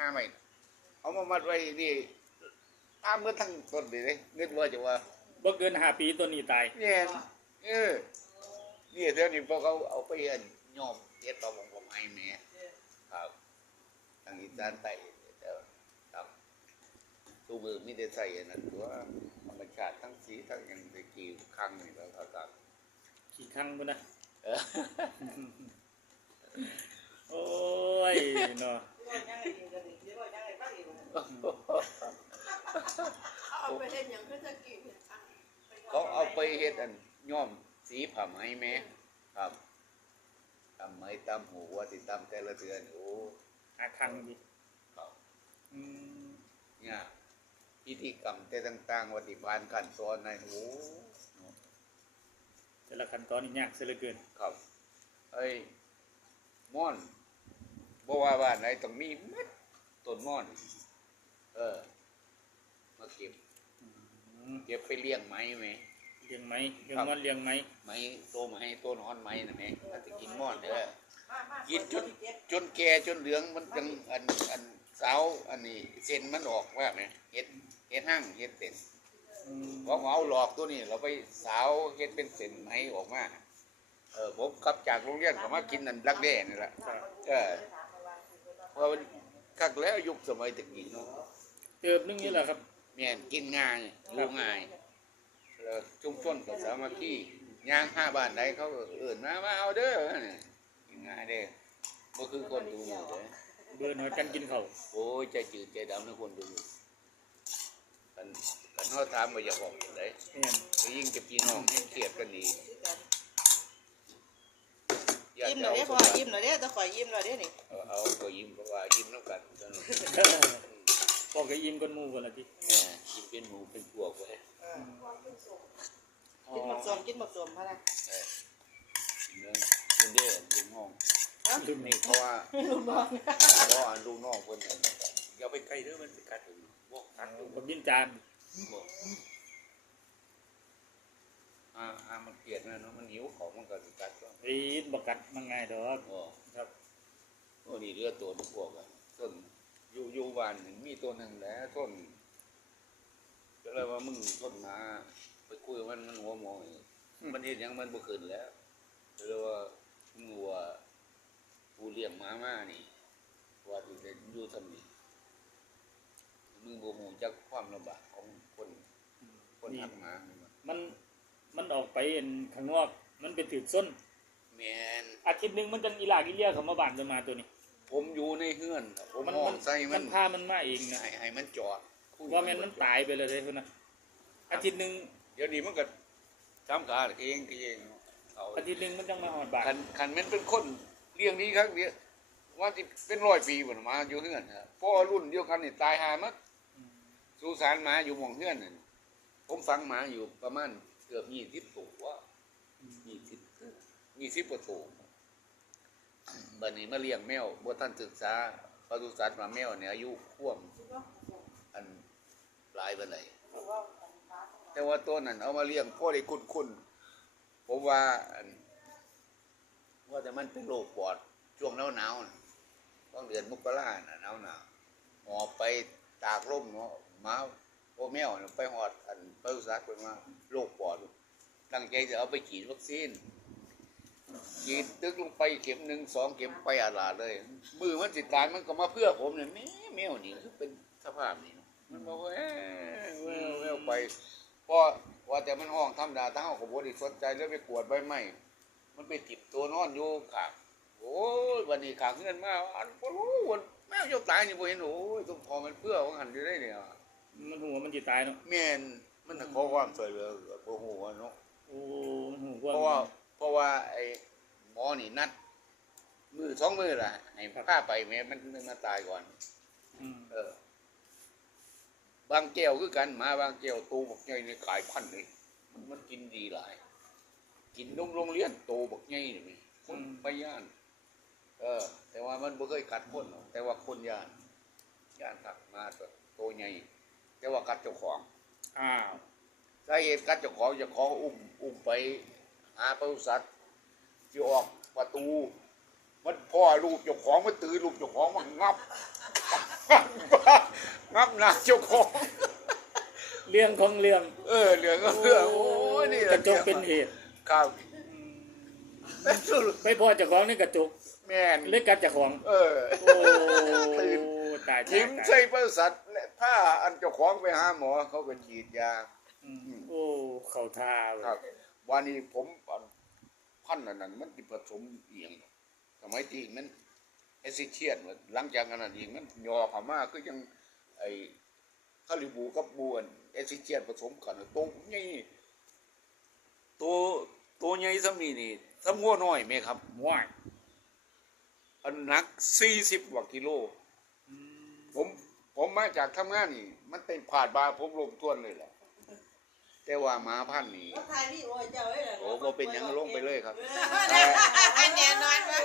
ห้าไม่เอามามัดไว้นี่ตามเมื่อทั้งต้นเลยเด้เงินว่าจะว่าบ่เกินห้าปีตัวนี้ตายเนี่ยเออนี่เท่านี้พวกเขาเอาไปอันยอมเย็ดต่อมผมให้แม่ครับทางอีสานใต้แต่ว่าครับตู้มือไม่ได้ใส่อันนั้นตัวธรรมชาติทั้งสีทั้งอย่างตะกี้ครั้งนี่แล้วก็ครับกี่ครั้งพุ่นนะเออโอ้ยเนาะ เอาไปเล่นอย่างเพื่อจะกินเขาเอาไปเฮ็ดอันย้อมสีผ้าไหมแม่ครับทำไหมตำหูว่าสิตำแต่ละเดือนโอ้หาครั้งดิครับอืมเนี่ยพิธีกรรมแต่ต่างๆวัติบานขั้นตอนในโอ้แต่ละขั้นตอนนี่ยากเสียเหลือเกินครับไอ้ม่อน บ่ว่าบ้านไหนต้องมีหมัดต้นม่อน เออ มาเก็บอืมเก็บไปเลี้ยงไหมไหม เลี้ยงไหมเลี้ยงครับมันเลี้ยงไหมไหมโตไหมต้นหอนไหมนะแม่ถ้าจะกินม่อนเด้อกินจนจนแก่จนเหลืองมันจังอันอันสาวอันนี้เส้นมันออกว่าไหมเฮ็ดเฮ็ดห้างเฮ็ดเต็นอืมพอเอาหลอกตัวนี้เราไปสาวเฮ็ดเป็นเส้นไหมออกมาเออผมกลับจากโรงเรียนก็มากินนั่นรักแด้นี่แหละครับเออ เพราะมันคักแล้วยุคสมัยตะกี้เนาะเติบนึงนี่แหละครับ แม่นกินง่ายอยู่ง่ายแล้วชุมชนก็สามัคคีย่างห้าบ้านใดเขาก็เอื่นมามาเอาเด้อเนี่ยกินง่ายเด้อบ่คือคนดูหมู่เด้อเบื่อหน่อยกันกินข้าวโอ้ยใจจืดใจดำนะคนดูหมู่กันกันเฮาถามว่าอยากออกจังไดแม่นก็ยิ่งจะพี่น้องให้เครียดกันดี ยิ้มหน่อยเด้อพ่อยิ้มหน่อยเด้อตะข่อยยิ้มหน่อยเด้อนี่เอาเอาก็ยิ้มเพราะว่ายิ้มน้ำกันเท่านั้นพอก็อิ่มกันหมู่กันละทีแม่ยิ้มเป็นหมูเป็นพวกไว้อ๋อกินหมกสมกินหมกสมพะนะเออเนื้อกินได้ลูกน้องลืมนี่เพราะว่าลูกน้องเพราะว่าลูกน้องคนหนึ่งอย่าไปใกล้เด้อมันสิกัดถึงบอกกัดถึงผมยินจานบอกอ่าอ่ามันเกลียดนะเนาะมันหิวของมันก็สิกัด ก็ไอ้บ่กัดมันง่ายดอกโอ้ครับโอ้นี่เรือตัวทุกพวกอะต้นอยู่อยู่บ้านมีตัวหนึ่งแหล้วต้นก็เลยว่ามึงต้นมา ไปคุยกับมันมันหัวมองมันเห็นยังมันบ่ขึ้นแล้วก็เลยว่ามึงว่าผู้เลี้ยงมามานี่ว่าที่จะอยู่ทำนี่มึงบ่ฮู้จักความลำบากของคนคนทำหมานี่ว่ามันมันออกไปเห็นข้างนอก มันไปถือส้น แม่นอาทิตย์หนึงมันจังอีหลากอีเลียเขามาบ้านจนมาตัวนี้ ผมอยู่ในเฮือน ผมมันมอมังนใส่มัมันนพามันมาเองนะให้ให้มันจอดคุยว่าแม่นมันตายไปเลยเด้พุ่นนะอาทิตย์หนึงเดี๋ยวนี้มันก็ทำการเองเองเอาอาทิตย์หนึงมันจังมาหอดบ้านคันคันแมันเป็นคนเลี้ยงนี้ครับเนี่ยว่าที่เป็นร้อยปีบ่น่ะมาอยู่เฮือนครับพ่อรุ่นเดียวกันนี่ตายหามัดอืมสุสานหมาอยู่หม่องเฮือนนั่นผมฟังหมาอยู่ประมาณเกือบ20ตัว20 20กว่าตัวบัดนี้มาเลี้ยงแมวบ่ทันศึกษาปศุสัตว์มาแมวเนี่ยอายุควมอันหลายปานใดแต่ว่าตัวนั้นเอามาเลี้ยงพ่อได้คุ้นคุ้นผมว่าว่าแต่มันเป็นโรคปอดช่วงหนาวหนาวต้องเดือนมกราน่ะหนาวหนาวหอบไปตากลมเนาะมาโอแมวไปหอดอันปอุตสาหกรรมว่าโรคปอดตั้งใจจะเอาไปฉีดวัคซีน ฉีดตึกลงไปเข็มหนึ่งสองเข็มไปอาลาดเลย มือมันสิตายมันก็มาเพื่อผมเนี่ยแม่แมวนี่คือเป็นสภาพนี่เนาะมันบอกว่าเอ้ยแววแววไปพอว่าแต่มันห้องธรรมดาทั้งห้องของบริสนใจแล้วไปกวดใบไม้มันไปติดตัวนอนอยู่ขางโอ้ยวันนี้ขางเงินมาอันบ่รู้วันแมวจะตายนี่บ่เห็นโอ้ยต้องพอมันเพื่อว่าหันอยู่ได้เนี่ยมันหัวมันสิตายเนาะแม่นมันน่ะขอความช่วยเหลือบ่ฮู้ว่าเนาะโอ้มันหัวเพราะว่าเพราะว่าไอ้ หมอนี่นัด มือสองมือล่ะให้พาไปแม่มันมันมาตายก่อน อืมเออ บางแก้วคือกันหมาบางแก้วตูบักใหญ่นี่ขายพันเลยมันมันกินดีหลาย กินนมโรงเรียนโตบักใหญ่นี่มีคนไปย่าน เออ แต่ว่ามันบ่เคยกัดคนหรอกแต่ว่าคนย่านย่านกัดมาตัวโตใหญ่แต่ว่ากัดเจ้าของอ้าวสาเหตุกัดเจ้าของเจ้าของอุ้มอุ้มไปหาปศุสัตว์ ที่ออกประตู มันพ่อลูกเจ้าของมันตื่นลูกเจ้าของมันงับงับหนาเจ้าของ เรื่องของเรื่องเออเหลืองก็เรื่องโอ้ยนี่กระจกเป็นเหตุครับเป็นสุดไม่พอเจ้าของนี่กระจกแม่นเล็กกัดเจ้าของ เออโอ้ตื่นตายทิตายมตายใส่ประสัตและผ้าอันเจ้าของไปหาหมอเขาก็ฉีดยาอืมโอ้เข่าทาเว้ยครับวันนี้ผมอัน พันธุ์อันนั้นมันติผสมเอียงสมัยที่มันเอซิเชียนหลังจากนั้นอีกมันยอผามาก็ยังไอ้คาริบูกับบูอันเอซิเชียนผสมกันตัวใหญ่ตัวตัวใหญ่สมีนี่สำงัวน้อยไหมครับว้ายอันหนักสี่สิบกว่ากิโลอืมผมผมมาจากทำงานนี่ มันเป็นผาดบาผมลมทวนเลยแหละ แต่ว่าหมาพันธุ์นี่ถ่ายวิดีโอเจ้าไว้ล่ะโอ้บ่เป็นหยังลงไปเลยครับแน่นอนว่า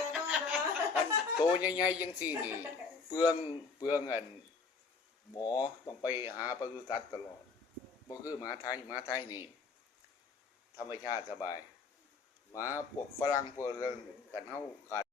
อันโตใหญ่ๆยังสี่นี่ เปลืองเปลืองอัน หมอต้องไปหาปศุสัตว์ตลอดบ่คือหมาไทยหมาไทยนี่ ธรรมชาติสบายหมาพวกฝรั่งพวกเรื่องกันเฮาขาด